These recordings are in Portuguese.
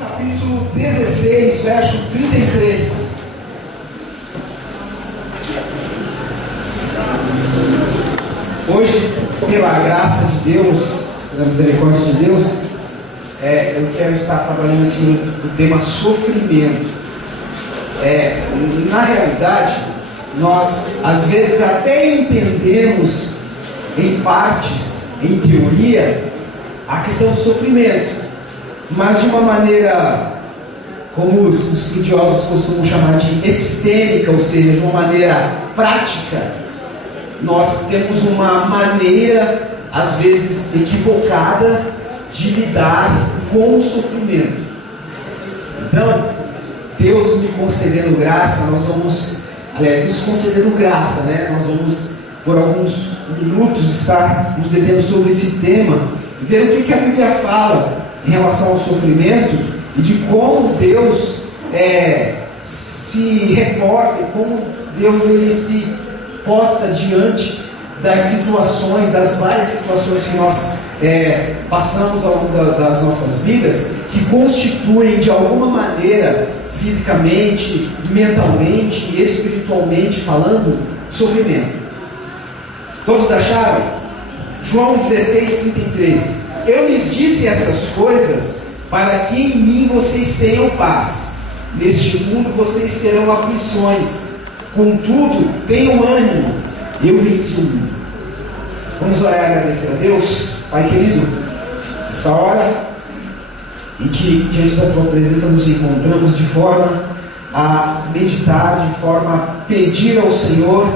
capítulo 16, verso 33. Hoje, pela graça de Deus, pela misericórdia de Deus, eu quero estar trabalhando assim o tema sofrimento. Na realidade, nós às vezes até entendemos em partes, em teoria, a questão do sofrimento, mas de uma maneira, como os estudiosos costumam chamar de epistêmica, ou seja, de uma maneira prática. Nós temos uma maneira, às vezes equivocada, de lidar com o sofrimento. Então, Deus me concedendo graça, nós vamos, nos concedendo graça, nós vamos, por alguns minutos, estar nos detendo sobre esse tema e ver o que a Bíblia fala em relação ao sofrimento e de como Deus se reporta, como Deus ele se posta diante das situações, das várias situações que nós passamos ao longo das nossas vidas, que constituem de alguma maneira, fisicamente, mentalmente, espiritualmente falando, sofrimento. Todos acharam? João 16, 33. Eu lhes disse essas coisas para que em mim vocês tenham paz. Neste mundo vocês terão aflições. Contudo, tenham ânimo. Eu venci o mundo. Vamos orar e agradecer a Deus. Pai querido, esta hora em que diante da Tua presença nos encontramos de forma a meditar, de forma a pedir ao Senhor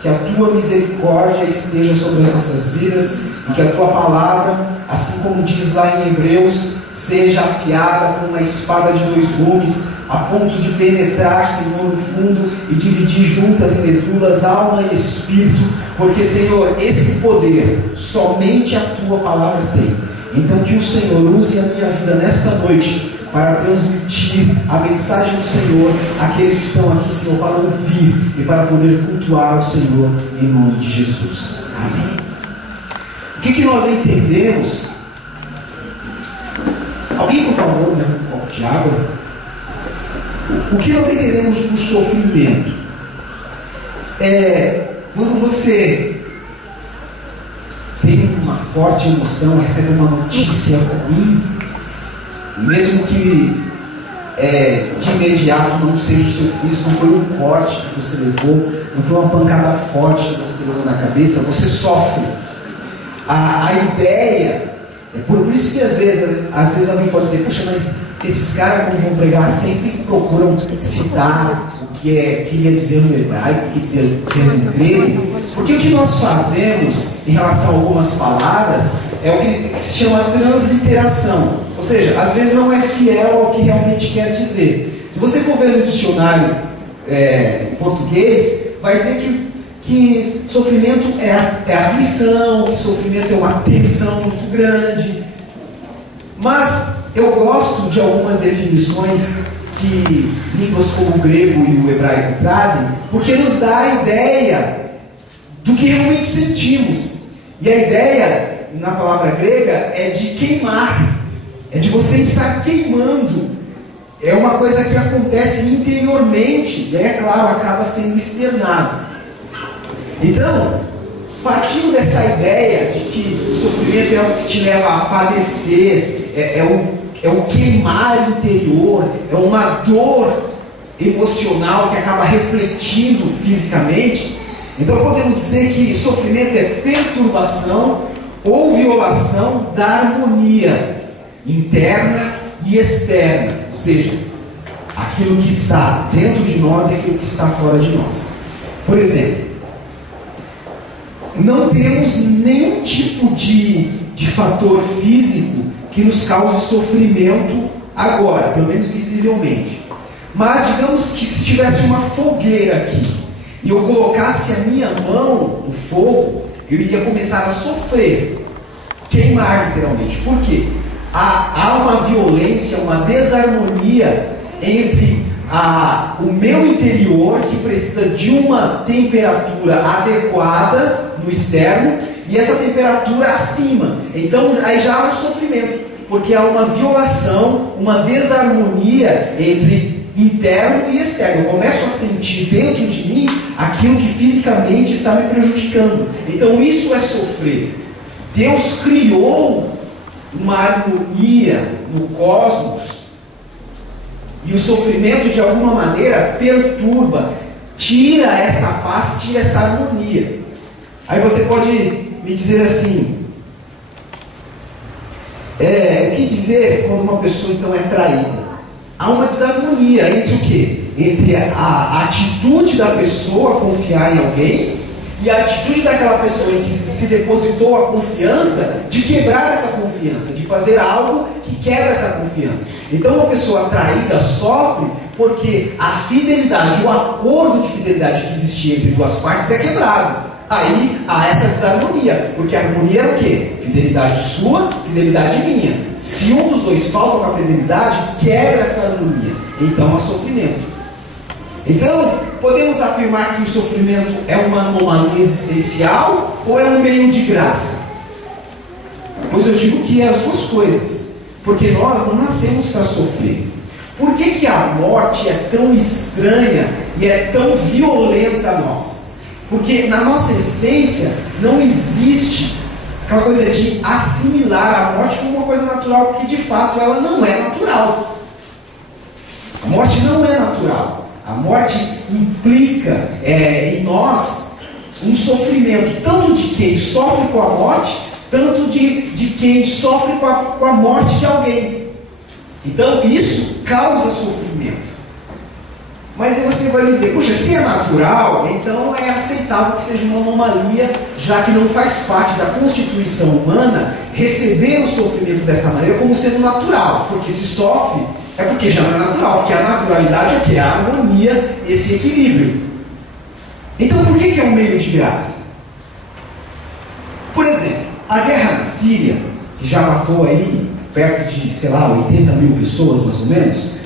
que a Tua misericórdia esteja sobre as nossas vidas e que a Tua palavra, assim como diz lá em Hebreus, seja afiada como uma espada de dois gumes, a ponto de penetrar, Senhor, no fundo e dividir juntas e medulas, alma e espírito, porque, Senhor, esse poder somente a Tua palavra tem. Então que o Senhor use a minha vida nesta noite para transmitir a mensagem do Senhor àqueles que estão aqui, Senhor, para ouvir e para poder cultuar o Senhor em nome de Jesus. Amém. O que nós entendemos? Alguém, por favor, me dá um copo de água? O que nós entendemos do sofrimento? Quando você tem uma forte emoção, recebe uma notícia ruim, mesmo que de imediato não seja o seu físico, não foi um corte que você levou, não foi uma pancada forte que você levou na cabeça, você sofre. A ideia, por isso que às vezes alguém pode dizer, poxa, mas esses caras, quando vão pregar, sempre procuram citar o que queria dizer no hebraico, o que queria dizer no grego, porque o que nós fazemos em relação a algumas palavras é o que se chama transliteração, ou seja, às vezes não é fiel ao que realmente quer dizer. Se você for ver no dicionário português, vai dizer que sofrimento é aflição, que sofrimento é uma tensão muito grande, mas eu gosto de algumas definições que línguas como o grego e o hebraico trazem, porque nos dá a ideia do que realmente sentimos. E a ideia, na palavra grega, é de queimar, é de você estar queimando. É uma coisa que acontece interiormente, e claro, acaba sendo externado. Então, partindo dessa ideia de que o sofrimento é o que te leva a padecer, é o queimar interior, é uma dor emocional que acaba refletindo fisicamente, então podemos dizer que sofrimento é perturbação ou violação da harmonia interna e externa, ou seja, aquilo que está dentro de nós e aquilo que está fora de nós. Por exemplo, não temos nenhum tipo de fator físico que nos cause sofrimento agora, pelo menos visivelmente. Mas digamos que se tivesse uma fogueira aqui e eu colocasse a minha mão no fogo, eu iria começar a sofrer, queimar literalmente. Por quê? Há uma violência, uma desarmonia entre o meu interior, que precisa de uma temperatura adequada no externo, e essa temperatura acima. Então aí já há um sofrimento. porque há uma violação, uma desarmonia entre interno e externo. Eu começo a sentir dentro de mim aquilo que fisicamente está me prejudicando. Então isso é sofrer. Deus criou uma harmonia no cosmos, e o sofrimento de alguma maneira perturba, tira essa paz, tira essa harmonia. Aí você pode me dizer assim, o que dizer quando uma pessoa então é traída? Há uma desarmonia entre o quê? Entre a atitude da pessoa confiar em alguém e a atitude daquela pessoa em que se depositou a confiança, de quebrar essa confiança, de fazer algo que quebra essa confiança. Então uma pessoa traída sofre porque a fidelidade, o acordo de fidelidade que existia entre duas partes é quebrado. Aí há essa desarmonia, porque a harmonia era o quê? Fidelidade sua, fidelidade minha. Se um dos dois falta com a fidelidade, quebra essa harmonia. Então há sofrimento. Então, podemos afirmar que o sofrimento é uma anomalia existencial ou é um meio de graça? Pois eu digo que é as duas coisas. Porque nós não nascemos para sofrer. Por que a morte é tão estranha e é tão violenta a nós? Porque na nossa essência não existe aquela coisa de assimilar a morte como uma coisa natural, porque de fato ela não é natural. A morte não é natural. A morte implica em nós um sofrimento, tanto de quem sofre com a morte, tanto de quem sofre com a morte de alguém. Então isso causa sofrimento. Mas aí você vai me dizer, puxa, se é natural, então é aceitável que seja uma anomalia, já que não faz parte da constituição humana receber o sofrimento dessa maneira como sendo natural. Porque se sofre, é porque já não é natural, porque a naturalidade é o que? A harmonia, esse equilíbrio. Então por que é um meio de graça? Por exemplo, a guerra na Síria, que já matou aí perto de, 80 mil pessoas mais ou menos,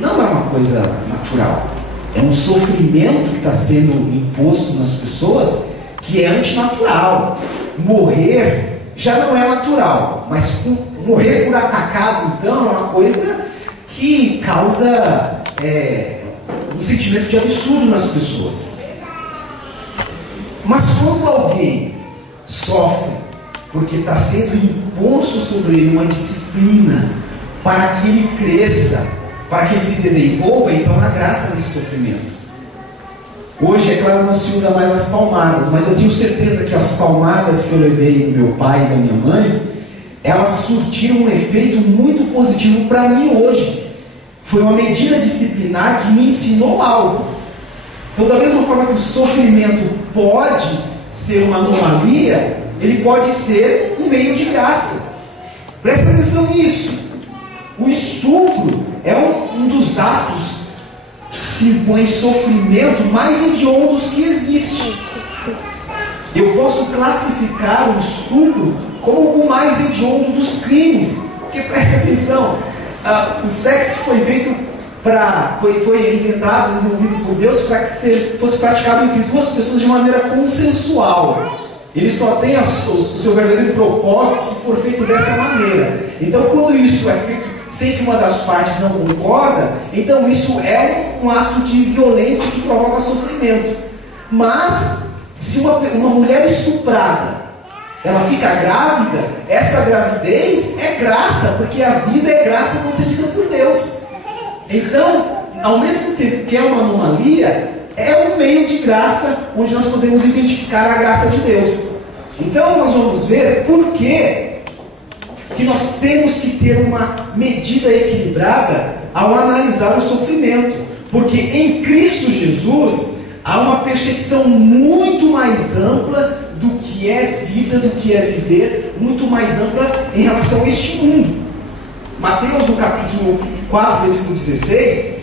não é uma coisa natural. É um sofrimento que está sendo imposto nas pessoas que é antinatural. Morrer já não é natural, mas morrer por atacado, então, é uma coisa que causa um sentimento de absurdo nas pessoas. Mas quando alguém sofre porque está sendo imposto sobre ele uma disciplina para que ele cresça, para que ele se desenvolva, então há graça nesse sofrimento. Hoje, é claro, não se usa mais as palmadas, mas eu tenho certeza que as palmadas que eu levei do meu pai e da minha mãe, elas surtiram um efeito muito positivo para mim hoje. Foi uma medida disciplinar que me ensinou algo. Então, da mesma forma que o sofrimento pode ser uma anomalia, ele pode ser um meio de graça. Presta atenção nisso. O estupro é um dos atos que se impõe sofrimento mais hediondos que existe. Eu posso classificar o estupro como o mais hediondo dos crimes. Porque presta atenção, o sexo foi feito foi inventado, desenvolvido por Deus para que fosse praticado entre duas pessoas de maneira consensual. Ele só tem o seu verdadeiro propósito se for feito dessa maneira. Então, quando isso é feito sem que uma das partes não concorda, então isso é um ato de violência que provoca sofrimento. Mas, se uma mulher estuprada, ela fica grávida, essa gravidez é graça, porque a vida é graça concedida por Deus. Então, ao mesmo tempo que é uma anomalia, é um meio de graça, onde nós podemos identificar a graça de Deus. Então, nós vamos ver por que nós temos que ter uma medida equilibrada ao analisar o sofrimento. Porque em Cristo Jesus há uma percepção muito mais ampla do que é vida, do que é viver, muito mais ampla em relação a este mundo. Mateus, no capítulo 4, versículo 16,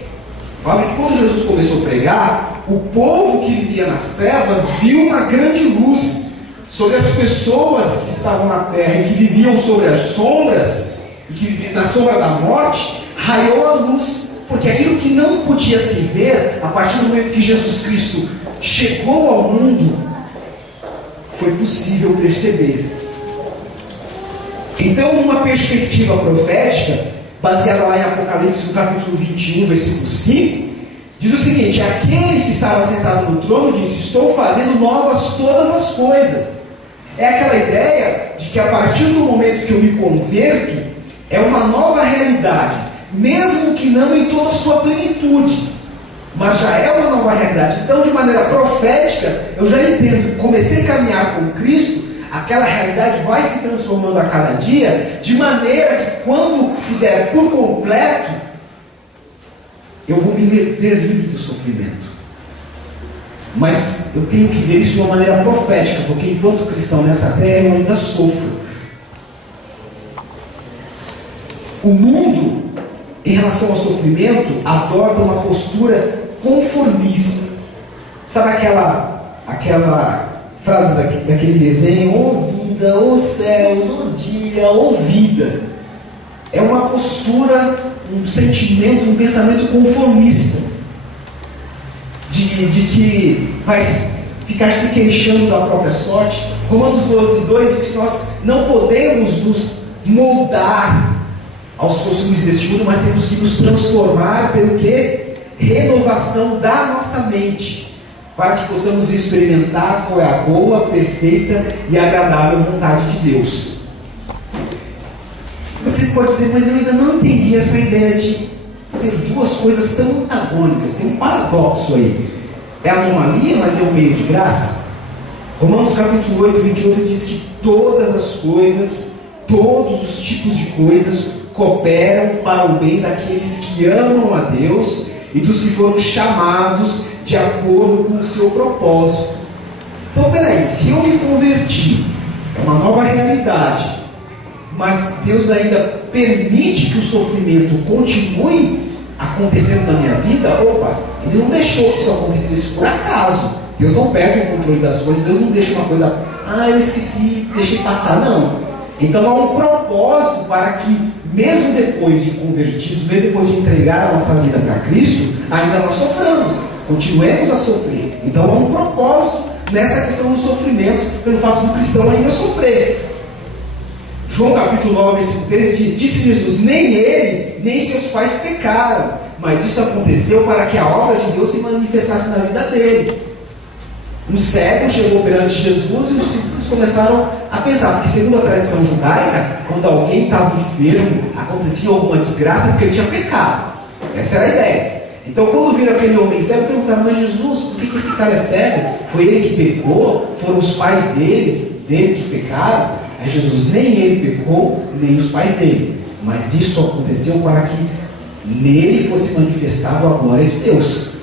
fala que quando Jesus começou a pregar, o povo que vivia nas trevas viu uma grande luz sobre as pessoas que estavam na terra e que viviam sobre as sombras, e que viviam na sombra da morte, raiou a luz, porque aquilo que não podia se ver, a partir do momento que Jesus Cristo chegou ao mundo, foi possível perceber. Então, numa perspectiva profética, baseada lá em Apocalipse, no capítulo 21, versículo 5, diz o seguinte: aquele que estava sentado no trono disse: estou fazendo novas todas as coisas. É aquela ideia de que a partir do momento que eu me converto, é uma nova realidade, mesmo que não em toda a sua plenitude, mas já é uma nova realidade. Então, de maneira profética, eu já entendo, comecei a caminhar com Cristo, aquela realidade vai se transformando a cada dia, de maneira que quando se der por completo, eu vou me ver livre do sofrimento. Mas eu tenho que ver isso de uma maneira profética, porque enquanto cristão nessa terra eu ainda sofro. O mundo, em relação ao sofrimento, adota uma postura conformista. Sabe aquela frase daquele desenho: ô vida, ô céus, ô dia, ô vida? É uma postura, um sentimento, um pensamento conformista. De que vai ficar se queixando da própria sorte. Romanos 12:2 diz que nós não podemos nos moldar aos costumes deste mundo, mas temos que nos transformar pelo que? Renovação da nossa mente, para que possamos experimentar qual é a boa, perfeita e agradável vontade de Deus. Você pode dizer: mas eu ainda não entendi essa ideia de ser duas coisas tão antagônicas. Tem um paradoxo aí. É anomalia, mas é um meio de graça. Romanos capítulo 8, 28 diz que todas as coisas, todos os tipos de coisas cooperam para o bem daqueles que amam a Deus e dos que foram chamados de acordo com o seu propósito. Então, peraí, se eu me converti, é uma nova realidade, mas Deus ainda permite que o sofrimento continue acontecendo na minha vida. Opa, Ele não deixou que isso acontecesse por acaso. Deus não perde o controle das coisas. Deus não deixa uma coisa: eu esqueci, deixei passar. Não. Então há um propósito para que, mesmo depois de convertidos, mesmo depois de entregar a nossa vida para Cristo, ainda nós soframos, continuemos a sofrer. Então há um propósito nessa questão do sofrimento, pelo fato do cristão ainda sofrer. João capítulo 9, versículo 13 diz: disse Jesus: nem ele, nem seus pais pecaram, mas isso aconteceu para que a obra de Deus se manifestasse na vida dele. Um cego chegou perante Jesus e os discípulos começaram a pensar, porque segundo a tradição judaica, quando alguém estava enfermo, acontecia alguma desgraça porque ele tinha pecado. Essa era a ideia. Então, quando viram aquele homem cego, perguntaram: mas Jesus, por que esse cara é cego? Foi ele que pecou? Foram os pais dele que pecaram? Aí Jesus: nem ele pecou, nem os pais dele, mas isso aconteceu para que nele fosse manifestada a glória de Deus.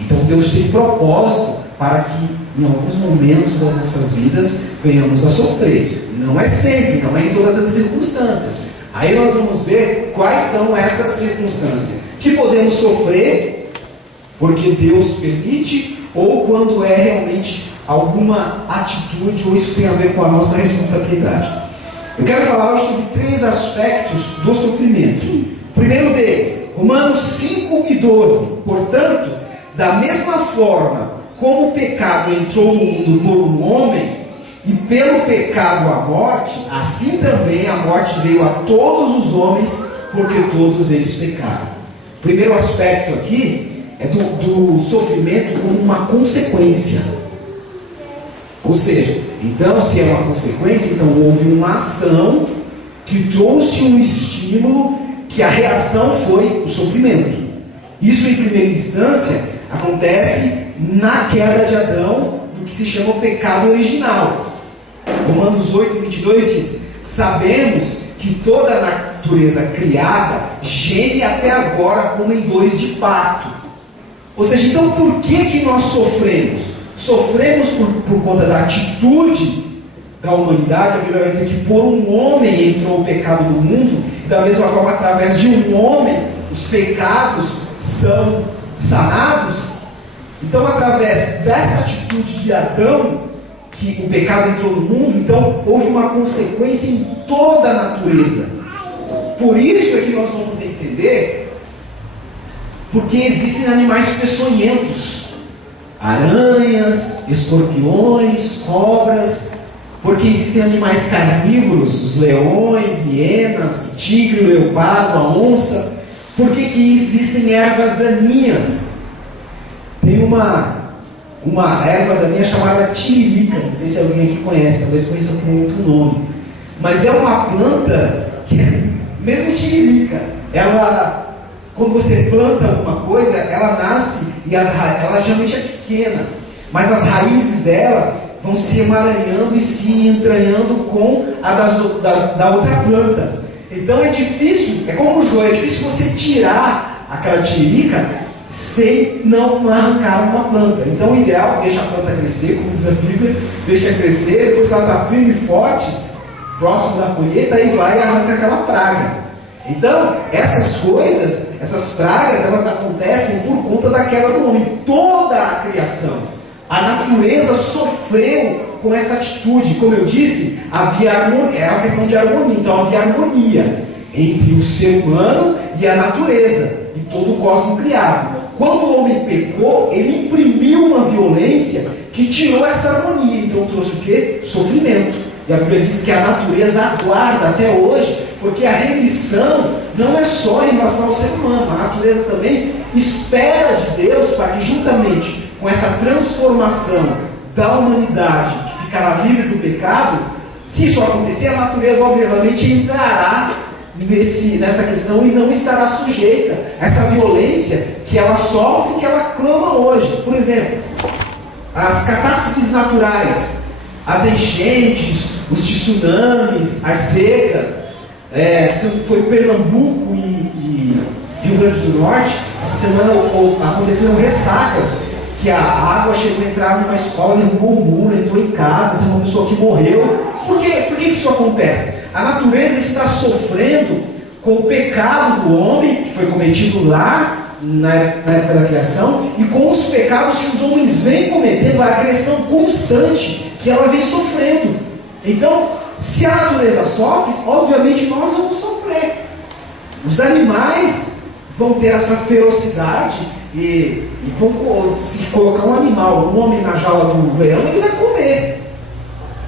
Então Deus tem propósito para que em alguns momentos das nossas vidas venhamos a sofrer. Não é sempre, não é em todas as circunstâncias. Aí nós vamos ver quais são essas circunstâncias que podemos sofrer porque Deus permite, ou quando é realmente alguma atitude, ou isso tem a ver com a nossa responsabilidade. Eu quero falar hoje sobre 3 aspectos do sofrimento. O primeiro deles, Romanos 5:12. Portanto, da mesma forma como o pecado entrou no mundo por um homem, e pelo pecado a morte, assim também a morte veio a todos os homens, porque todos eles pecaram. O primeiro aspecto aqui é do sofrimento como uma consequência. Ou seja, então, se é uma consequência, então houve uma ação que trouxe um estímulo, que a reação foi o sofrimento. Isso, em primeira instância, acontece na queda de Adão, do que se chama o pecado original. Romanos 8:22 diz: sabemos que toda a natureza criada geme até agora como em dores de parto. Ou seja, então por que nós sofremos? Sofremos por conta da atitude da humanidade. A Bíblia vai dizer que por um homem entrou o pecado no mundo, da mesma forma, através de um homem, os pecados são sanados. Então, através dessa atitude de Adão, que o pecado entrou no mundo, então houve uma consequência em toda a natureza. Por isso é que nós vamos entender porque existem animais peçonhentos, aranhas, escorpiões, cobras. Porque existem animais carnívoros, os leões, hienas, o tigre, o leopardo, a onça. Por que existem ervas daninhas? Tem uma erva daninha chamada tiririca, não sei se alguém aqui conhece, talvez conheça com outro nome. Mas é uma planta que é mesmo tiririca. Ela, quando você planta alguma coisa, ela nasce e ela geralmente é pequena, mas as raízes dela vão se emaranhando e se entranhando com a da outra planta. Então é difícil, é como o joio, é difícil você tirar aquela tiririca sem não arrancar uma planta. Então o ideal é deixar a planta crescer, como diz a Bíblia, deixa crescer, depois que ela está firme e forte, próximo da colheita, aí vai e arranca aquela praga. Então, essas coisas, essas pragas, elas acontecem por conta da queda do homem. Toda a criação, a natureza sofreu com essa atitude. Como eu disse, havia harmonia, é uma questão de harmonia. Então havia harmonia entre o ser humano e a natureza, e todo o cosmos criado. Quando o homem pecou, ele imprimiu uma violência que tirou essa harmonia. Então trouxe o quê? Sofrimento. E a Bíblia diz que a natureza aguarda até hoje, porque a remissão não é só em relação ao ser humano. A natureza também espera de Deus para que, juntamente com essa transformação da humanidade, que ficará livre do pecado, se isso acontecer, a natureza obviamente entrará nessa questão e não estará sujeita a essa violência que ela sofre e que ela clama hoje. Por exemplo, as catástrofes naturais, as enchentes, os tsunamis, as secas. Foi Pernambuco e Rio Grande do Norte. Essa semana aconteceram ressacas, que a água chegou a entrar numa escola, derrubou o muro, entrou em casa, uma pessoa que morreu. Por que isso acontece? A natureza está sofrendo com o pecado do homem, que foi cometido lá na época da criação, e com os pecados que os homens vêm cometendo, a agressão constante que ela vem sofrendo. Então, se a natureza sofre, obviamente nós vamos sofrer. Os animais vão ter essa ferocidade e vão, se colocar um animal, um homem na jaula do leão, ele vai comer.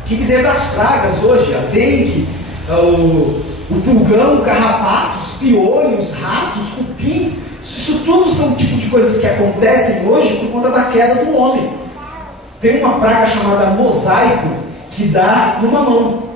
Que dizer das pragas hoje? A dengue, o pulgão, carrapatos, piolhos, ratos, cupins. Isso tudo são tipo de coisas que acontecem hoje por conta da queda do homem. Tem uma praga chamada mosaico que dá no mamão.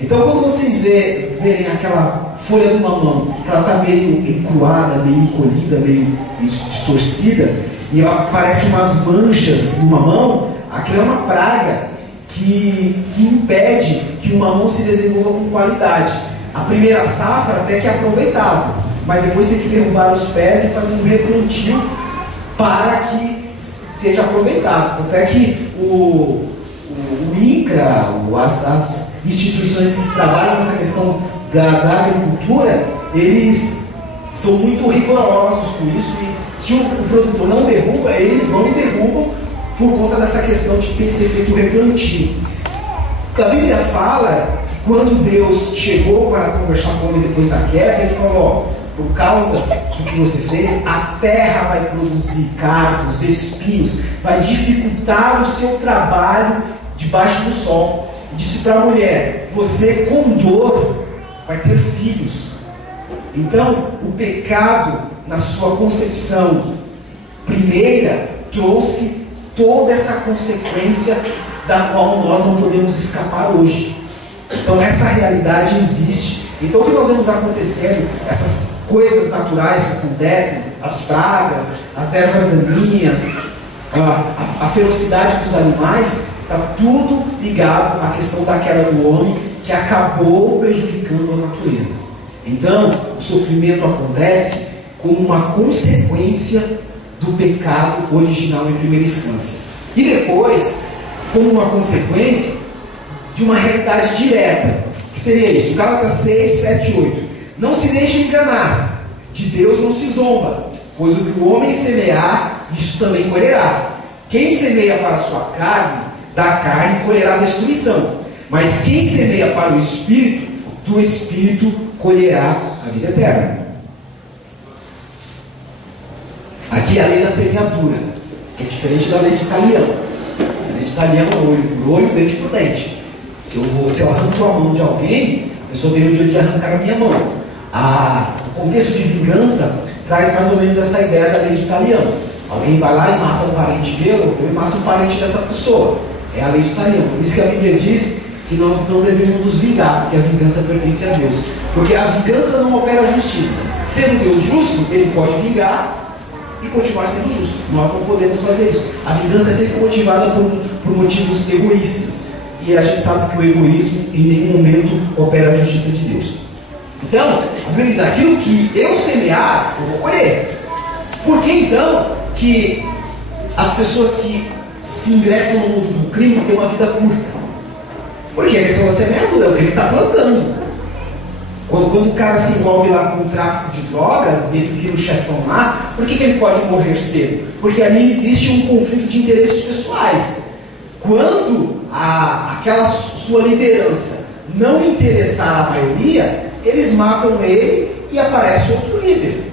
Então, quando vocês verem aquela folha do mamão, que ela está meio encruada, meio encolhida, meio distorcida, e aparecem umas manchas no mamão, aquilo é uma praga que impede que o mamão se desenvolva com qualidade. A primeira safra até que é aproveitável, mas depois tem que derrubar os pés e fazer um replantio para que seja aproveitado. Tanto é que o INCRA, as instituições que trabalham nessa questão da agricultura, eles são muito rigorosos com isso, e se o produtor não derruba, eles vão e derrubam por conta dessa questão de que tem que ser feito o replantio. A Bíblia fala que quando Deus chegou para conversar com ele depois da queda, ele falou: por causa do que você fez, a terra vai produzir cardos, espinhos, vai dificultar o seu trabalho debaixo do sol. Disse para a mulher: você com dor vai ter filhos. Então, o pecado, na sua concepção primeira, trouxe toda essa consequência da qual nós não podemos escapar hoje. Então, essa realidade existe. Então, o que nós vemos acontecendo, essas coisas naturais que acontecem, as pragas, as ervas daninhas, a ferocidade dos animais, está tudo ligado à questão da queda do homem, que acabou prejudicando a natureza. Então, o sofrimento acontece como uma consequência do pecado original em primeira instância. E depois, como uma consequência de uma realidade direta, que seria isso, Gálatas 6, 7 e 8. Não se deixe enganar, de Deus não se zomba, pois o que o homem semear, isso também colherá. Quem semeia para a sua carne, da carne colherá destruição, mas quem semeia para o Espírito, do Espírito colherá a vida eterna. Aqui é a lei da semeadura, que é diferente da lei de Italião. A lei de Italião é olho por olho, dente por dente. Se eu arranco a mão de alguém, eu só tenho o direito de arrancar a minha mão. O contexto de vingança traz mais ou menos essa ideia da lei de Talião. Alguém vai lá e mata um parente meu, eu vou e mato um parente dessa pessoa. É a lei de Talião. Por isso que a Bíblia diz que nós não devemos nos vingar, porque a vingança pertence a Deus. Porque a vingança não opera a justiça. Sendo Deus justo, Ele pode vingar e continuar sendo justo. Nós não podemos fazer isso. A vingança é sempre motivada por motivos egoístas. E a gente sabe que o egoísmo em nenhum momento opera a justiça de Deus. Então, a Bíblia diz, aquilo que eu semear, eu vou colher. Por que então que as pessoas que se ingressam no mundo do crime têm uma vida curta? Porque a questão da semeadura é o que ele está plantando. Quando o cara se envolve lá com o tráfico de drogas e ele vira o chefão lá, por que ele pode morrer cedo? Porque ali existe um conflito de interesses pessoais. Quando aquela sua liderança não interessar a maioria, eles matam ele e aparece outro líder.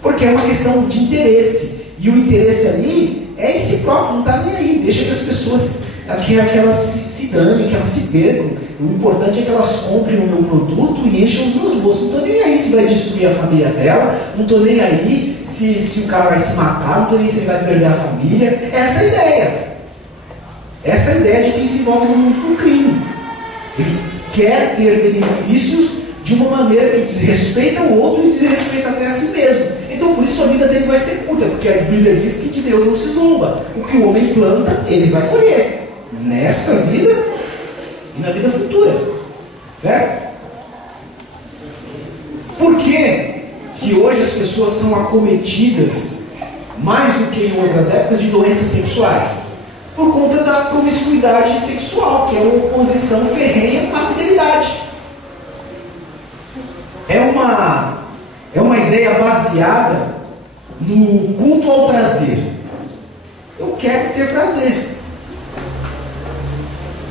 Porque é uma questão de interesse. E o interesse ali é em si próprio, não está nem aí. Deixa que as pessoas, que elas se danem, que elas se percam. O importante é que elas comprem o meu produto e enchem os meus bolsos. Não estou nem aí se vai destruir a família dela, não estou nem aí se o cara vai se matar, não estou nem aí se ele vai perder a família. Essa é a ideia. Essa é a ideia de quem se envolve no crime. Ele quer ter benefícios de uma maneira que desrespeita o outro e desrespeita até a si mesmo. Então por isso a vida dele vai ser curta, porque a Bíblia diz que de Deus não se zomba. O que o homem planta, ele vai colher. Nesta vida e na vida futura. Certo? Por que hoje as pessoas são acometidas, mais do que em outras épocas, de doenças sexuais? Por conta da promiscuidade sexual, que é uma oposição ferrenha à fidelidade. É uma ideia baseada no culto ao prazer. Eu quero ter prazer.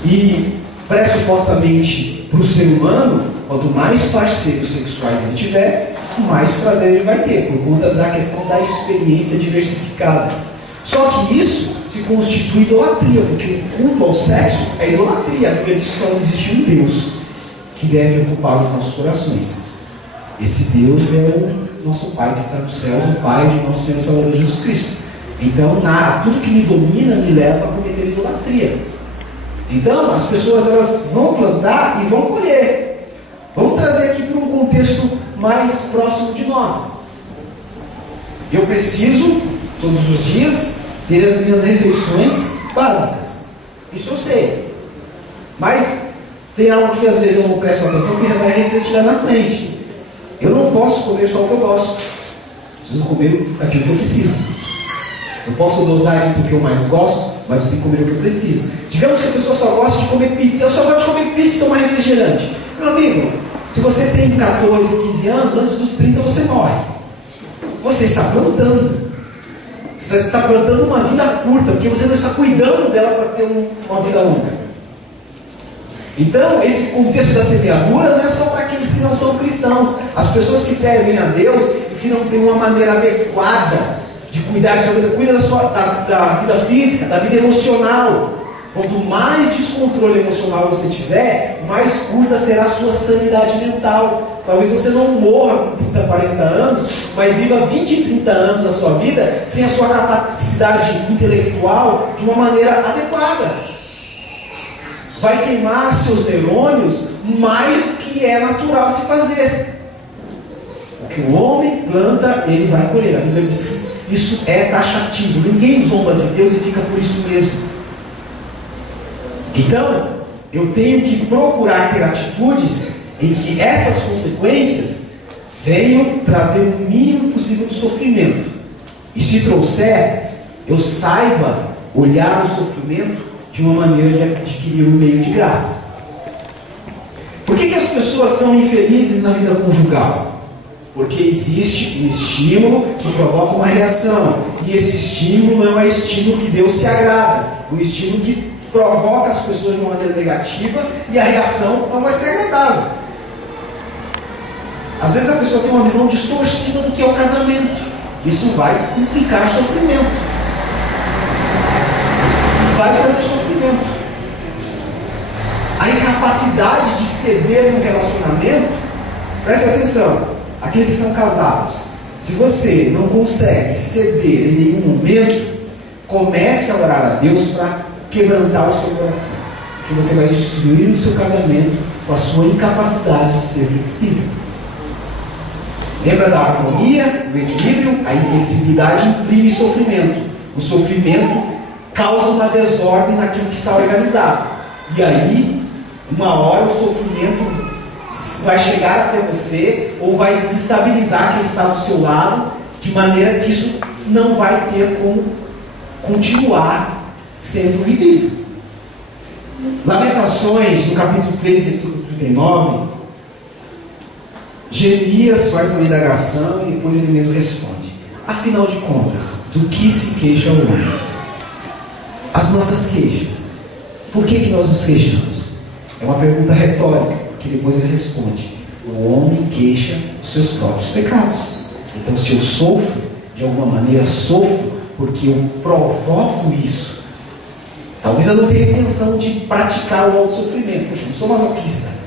E, pressupostamente, para o ser humano, quanto mais parceiros sexuais ele tiver, mais prazer ele vai ter, por conta da questão da experiência diversificada. Só que isso se constitui idolatria, porque o culto ao sexo é idolatria. A Bíblia diz que só não existe um Deus que deve ocupar os nossos corações. Esse Deus é o nosso Pai que está nos céus, o Pai de nosso Senhor e Salvador Jesus Cristo. Então, tudo que me domina me leva a cometer idolatria. Então, as pessoas elas vão plantar e vão colher. Vamos trazer aqui para um contexto mais próximo de nós. Eu preciso, todos os dias, ter as minhas refeições básicas. Isso eu sei. Mas tem algo que às vezes eu não presto atenção que vai refletir lá na frente. Eu não posso comer só o que eu gosto. Preciso comer aquilo que eu preciso. Eu posso dosar entre o que eu mais gosto, mas eu tenho que comer o que eu preciso. Digamos que a pessoa só gosta de comer pizza. Eu só gosto de comer pizza e tomar refrigerante. Meu amigo, se você tem 14, 15 anos, antes dos 30 você morre. Você está plantando. Você está plantando uma vida curta, porque você não está cuidando dela para ter uma vida longa. Então, esse contexto da semeadura não é só para aqueles que não são cristãos. As pessoas que servem a Deus e que não têm uma maneira adequada de cuidar da sua vida, cuida da vida física, da vida emocional. Quanto mais descontrole emocional você tiver, mais curta será a sua sanidade mental. Talvez você não morra com 30, 40 anos, mas viva 20, 30 anos da sua vida sem a sua capacidade intelectual de uma maneira adequada. Vai queimar seus neurônios mais do que é natural se fazer. O que o homem planta, ele vai colher. A Bíblia diz que isso é taxativo. Ninguém zomba de Deus e fica por isso mesmo. Então, eu tenho que procurar ter atitudes em que essas consequências venham trazer o mínimo possível de sofrimento. E se trouxer, eu saiba olhar o sofrimento de uma maneira de adquirir um meio de graça. Por que as pessoas são infelizes na vida conjugal? Porque existe um estímulo que provoca uma reação. E esse estímulo não é estímulo que Deus se agrada. Um estímulo que provoca as pessoas de uma maneira negativa e a reação não vai ser agradável. Às vezes a pessoa tem uma visão distorcida do que é o casamento. Isso vai implicar sofrimento. Vai trazer sofrimento. incapacidade de ceder no relacionamento, preste atenção, aqueles que são casados, se você não consegue ceder em nenhum momento, comece a orar a Deus para quebrantar o seu coração, porque você vai destruir o seu casamento com a sua incapacidade de ser flexível. Lembra da harmonia, do equilíbrio? A inflexibilidade imprime sofrimento. O sofrimento causa uma desordem naquilo que está organizado. E aí, uma hora o sofrimento vai chegar até você ou vai desestabilizar quem está do seu lado, de maneira que isso não vai ter como continuar sendo vivido. Lamentações, no capítulo 3, versículo 39, Jeremias faz uma indagação e depois ele mesmo responde: afinal de contas, do que se queixa o homem? As nossas queixas. Por que nós nos queixamos? É uma pergunta retórica, que depois ele responde: o homem queixa os seus próprios pecados. Então, se eu sofro, de alguma maneira sofro porque eu provoco isso. Talvez eu não tenha intenção de praticar o autossofrimento. Poxa, eu não sou masoquista.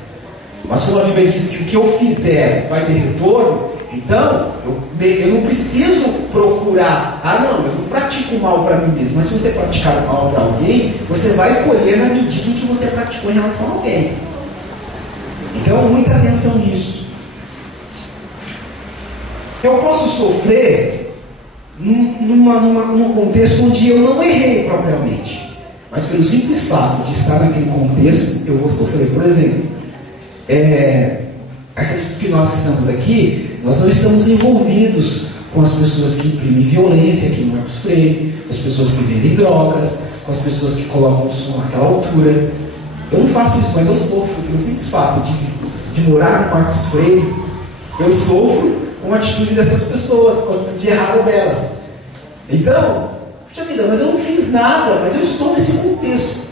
Mas como a Bíblia diz que o que eu fizer vai ter retorno, então eu não preciso procurar. Eu não pratico mal para mim mesmo. Mas se você praticar mal para alguém, você vai colher na medida em que você praticou em relação a alguém. Então, muita atenção nisso. Eu posso sofrer num contexto onde eu não errei propriamente, mas pelo simples fato de estar naquele contexto, eu vou sofrer. Por exemplo, acredito que nós que estamos aqui, nós não estamos envolvidos com as pessoas que imprimem violência aqui no Marcos Freire, com as pessoas que vendem drogas, com as pessoas que colocam o som naquela altura. Eu não faço isso, mas eu sofro pelo simples fato de morar no Marcos Freire. Eu sofro com a atitude dessas pessoas, com a atitude errada delas. Então, puxa vida, mas eu não fiz nada, mas eu estou nesse contexto.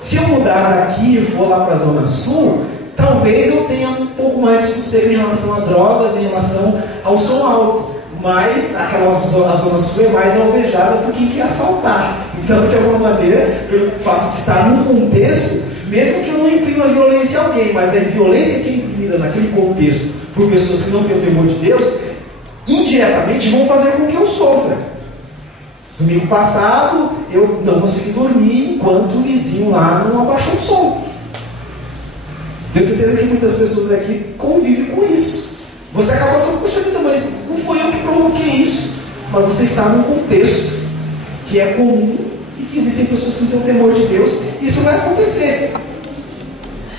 Se eu mudar daqui e for lá para a Zona Sul, talvez eu tenha um pouco mais de sossego em relação a drogas, em relação ao som alto. Mas a Zona Sul é mais alvejada por quem quer assaltar. Então, de alguma maneira, pelo fato de estar num contexto, mesmo que eu não imprima violência a alguém, mas a violência que é imprimida naquele contexto por pessoas que não têm o temor de Deus, indiretamente vão fazer com que eu sofra. Domingo passado, eu não consegui dormir enquanto o vizinho lá não abaixou o som. Tenho certeza que muitas pessoas aqui convivem com isso. Você acaba sendo, puxa vida, mas não foi eu que provoquei isso. Mas você está num contexto que é comum e que existem pessoas que não têm o temor de Deus, e isso vai acontecer.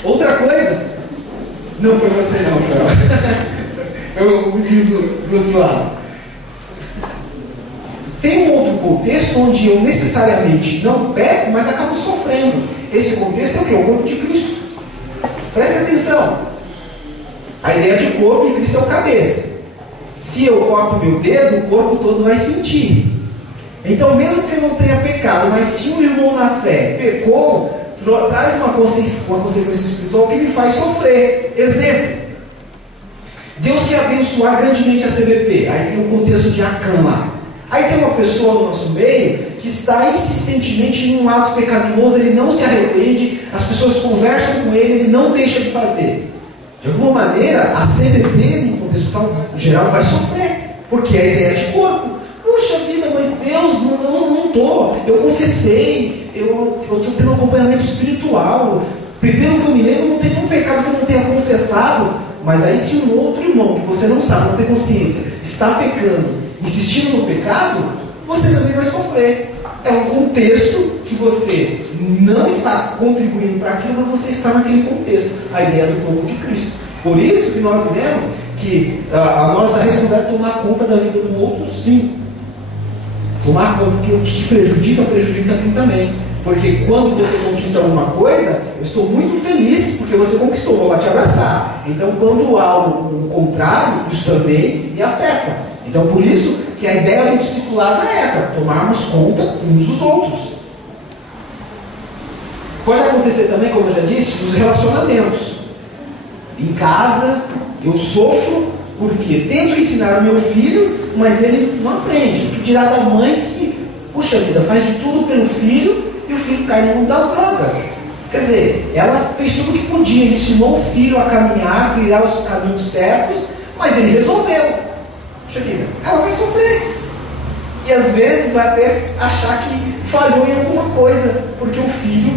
Outra coisa, não foi você não, Carol. Eu vizinho do outro lado. Tem um outro contexto onde eu necessariamente não peco, mas acabo sofrendo. Esse contexto é o que? O corpo de Cristo. Preste atenção. A ideia de corpo em Cristo é o cabeça. Se eu corto meu dedo, o corpo todo vai sentir. Então, mesmo que eu não tenha pecado, mas se um irmão na fé pecou, traz uma consequência espiritual que me faz sofrer. Exemplo: Deus quer abençoar grandemente a CBP. Aí tem o contexto de Acã lá. Aí tem uma pessoa no nosso meio que está insistentemente em um ato pecaminoso, ele não se arrepende, as pessoas conversam com ele não deixa de fazer. De alguma maneira, a CBP, no contexto geral, vai sofrer, porque é a ideia de corpo. Puxa vida, mas Deus, não estou. Eu confessei, eu estou tendo acompanhamento espiritual. Pelo que eu me lembro, não tem nenhum pecado que eu não tenha confessado. Mas aí, se um outro irmão, que você não sabe, não tem consciência, está pecando, insistindo no pecado, você também vai sofrer. É um contexto que você não está contribuindo para aquilo, mas você está naquele contexto. A ideia do corpo de Cristo. Por isso que nós dizemos que a nossa responsabilidade é tomar conta da vida do outro, sim. Tomar conta, porque o que te prejudica, prejudica a mim também. Porque quando você conquista alguma coisa, eu estou muito feliz porque você conquistou, vou lá te abraçar. Então, quando há o contrário, isso também me afeta. Então, por isso que a ideia do discipulado é essa: tomarmos conta uns dos outros. Pode acontecer também, como eu já disse, nos relacionamentos. Em casa, eu sofro porque tento ensinar o meu filho, mas ele não aprende. O que dirá da mãe que, puxa vida, faz de tudo pelo filho e o filho cai no mundo das drogas? Quer dizer, ela fez tudo o que podia, ensinou o filho a caminhar, trilhar os caminhos certos, mas ele resolveu. Puxa vida, ela vai sofrer. E às vezes vai até achar que falhou em alguma coisa, porque o filho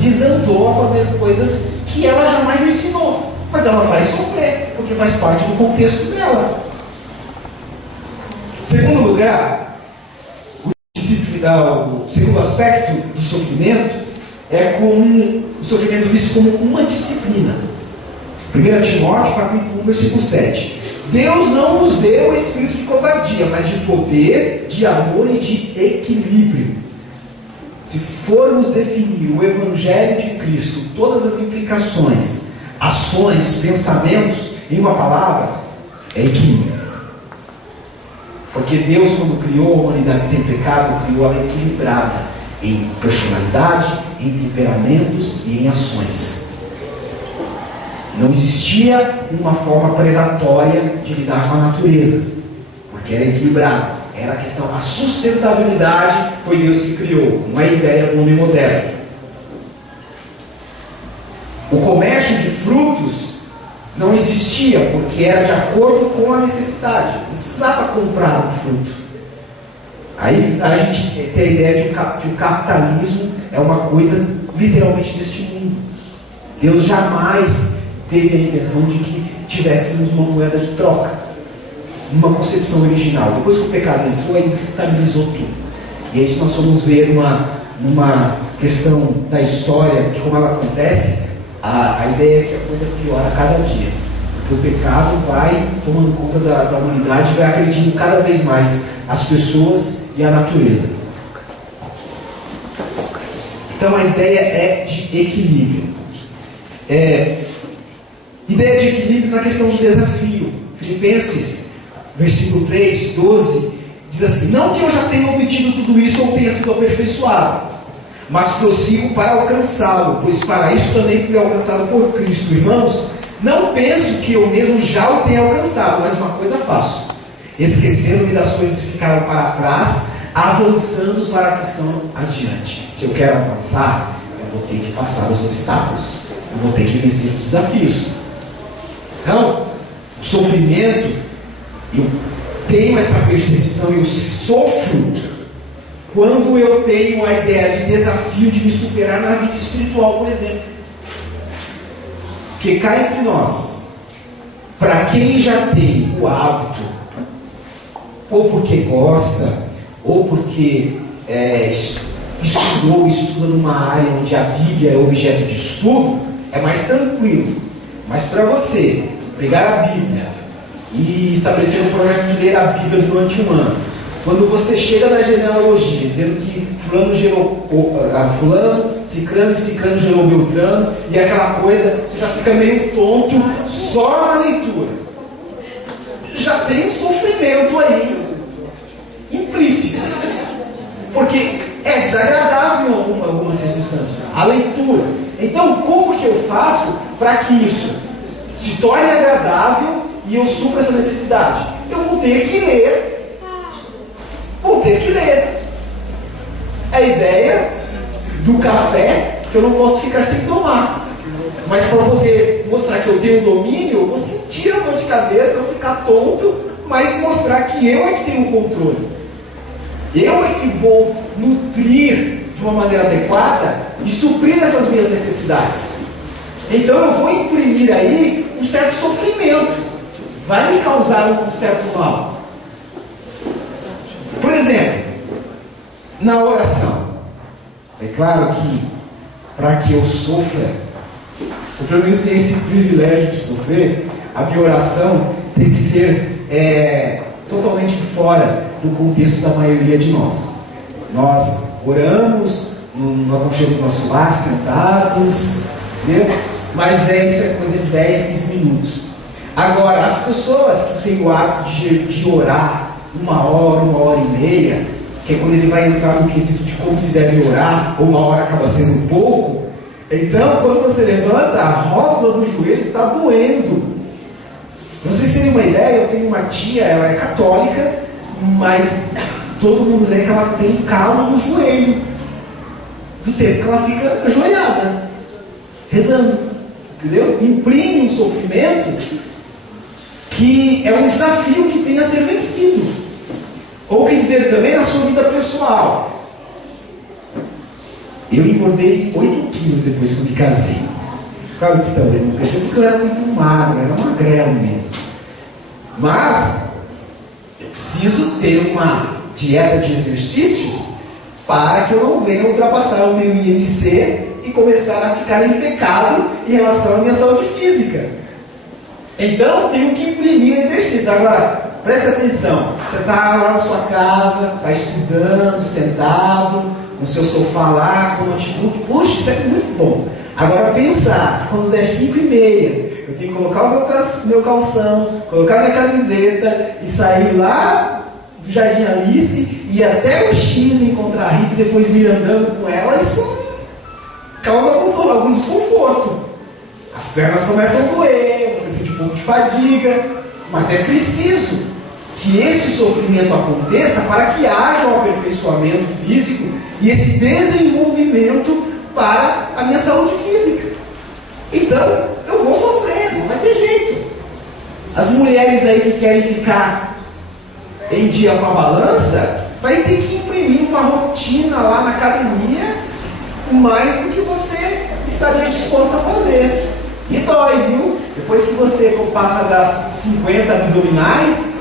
desandou a fazer coisas que ela jamais ensinou. Mas ela vai sofrer, porque faz parte do contexto dela. Segundo lugar, o segundo aspecto do sofrimento é como o sofrimento visto como uma disciplina. 1 Timóteo, capítulo 1, versículo 7. Deus não nos deu o espírito de covardia, mas de poder, de amor e de equilíbrio. Se formos definir o Evangelho de Cristo, todas as implicações, ações, pensamentos, em uma palavra, é equilíbrio. Porque Deus, quando criou a humanidade sem pecado, criou ela equilibrada em personalidade, em temperamentos e em ações. Não existia uma forma predatória de lidar com a natureza, porque era equilibrado. Era a questão, a sustentabilidade foi Deus que criou, não é ideia do homem moderno. O comércio de frutos não existia, porque era de acordo com a necessidade. Não precisava comprar um fruto. Aí a gente tem a ideia de que o capitalismo é uma coisa literalmente deste mundo. Deus jamais teve a intenção de que tivéssemos uma moeda de troca, uma concepção original. Depois que o pecado entrou, aí desestabilizou tudo. E é isso que nós vamos ver numa questão da história, de como ela acontece. A ideia é que a coisa piora a cada dia, porque o pecado vai tomando conta da humanidade e vai agredindo cada vez mais as pessoas e a natureza. Então a ideia é de equilíbrio. Ideia de equilíbrio na questão do desafio. Filipenses, versículo 3, 12, diz assim: não que eu já tenha obtido tudo isso ou tenha sido aperfeiçoado, mas prossigo para alcançá-lo, pois para isso também fui alcançado por Cristo. Irmãos, não penso que eu mesmo já o tenha alcançado, mas uma coisa faço, esquecendo-me das coisas que ficaram para trás, avançando para a questão adiante. Se eu quero avançar, eu vou ter que passar os obstáculos, eu vou ter que vencer os desafios. Então, o sofrimento, eu tenho essa percepção, eu sofro quando eu tenho a ideia de desafio de me superar na vida espiritual, por exemplo. Porque cá entre nós, para quem já tem o hábito, ou porque gosta, ou porque estuda numa área onde a Bíblia é objeto de estudo, é mais tranquilo. Mas para você pegar a Bíblia e estabelecer um projeto de ler a Bíblia durante um ano, quando você chega na genealogia dizendo que fulano gerou fulano, ciclano e ciclano gerou beltrano, e aquela coisa, você já fica meio tonto só na leitura. Já tem um sofrimento aí implícito, porque é desagradável em alguma circunstância a leitura. Então, como que eu faço para que isso se torne agradável e eu supra essa necessidade? Eu vou ter que ler. Vou ter que ler. A ideia do café, que eu não posso ficar sem tomar. Mas para poder mostrar que eu tenho domínio, eu vou sentir a dor de cabeça, eu vou ficar tonto, mas mostrar que eu é que tenho o controle. Eu é que vou nutrir de uma maneira adequada e suprir essas minhas necessidades. Então eu vou imprimir aí um certo sofrimento. Vai me causar um certo mal. Por exemplo, na oração. É claro que para que eu sofra, ou pelo menos tenha esse privilégio de sofrer, a minha oração tem que ser totalmente fora do contexto da maioria de nós. Nós oramos no aconchego do nosso lar, sentados, entendeu? Mas isso é coisa de 10, 15 minutos. Agora, as pessoas que têm o hábito de orar uma hora e meia, que é quando ele vai entrar no quesito de como se deve orar, ou uma hora acaba sendo pouco, então quando você levanta, a rótula do joelho está doendo. Não sei se você tem uma ideia, eu tenho uma tia, ela é católica, mas todo mundo vê que ela tem calo no joelho. do tempo que ela fica ajoelhada, rezando. Entendeu? Imprime um sofrimento que é um desafio que tem a ser vencido. Ou quer dizer também na sua vida pessoal. Eu engordei 8 quilos depois que eu me casei. Claro que também não cresci porque eu era muito magro, era magrelo mesmo. Mas eu preciso ter uma dieta de exercícios para que eu não venha ultrapassar o meu IMC e começar a ficar em pecado em relação à minha saúde física. Então eu tenho que imprimir exercício. Agora, preste atenção, você está lá na sua casa, está estudando, sentado, no seu sofá lá, com o notebook, puxa, isso é muito bom. Agora pensar que quando der 5h30, eu tenho que colocar o meu calção, colocar minha camiseta e sair lá do Jardim Alice, ir até o X encontrar a Rita e depois vir andando com ela, isso causa algum desconforto. As pernas começam a doer, você sente um pouco de fadiga, mas é preciso que esse sofrimento aconteça para que haja um aperfeiçoamento físico e esse desenvolvimento para a minha saúde física. Então, eu vou sofrer, não vai ter jeito. As mulheres aí que querem ficar em dia com a balança, vai ter que imprimir uma rotina lá na academia mais do que você estaria disposto a fazer. E dói, viu? Depois que você passa das 50 abdominais,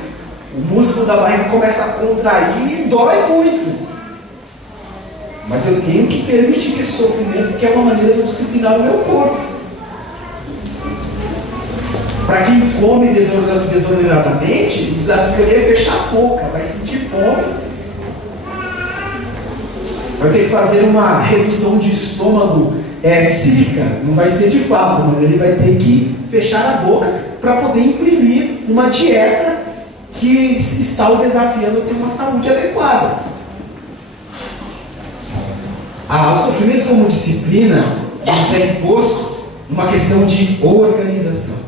o músculo da barriga começa a contrair e dói muito. Mas eu tenho que permitir que esse sofrimento, que é uma maneira de disciplinar o meu corpo. Para quem come desordenadamente, o desafio é fechar a boca, vai sentir fome. Vai ter que fazer uma redução de estômago psíquica, não vai ser de fato, mas ele vai ter que fechar a boca para poder imprimir uma dieta que está o desafiando a ter uma saúde adequada. O sofrimento como disciplina nos é imposto numa questão de organização.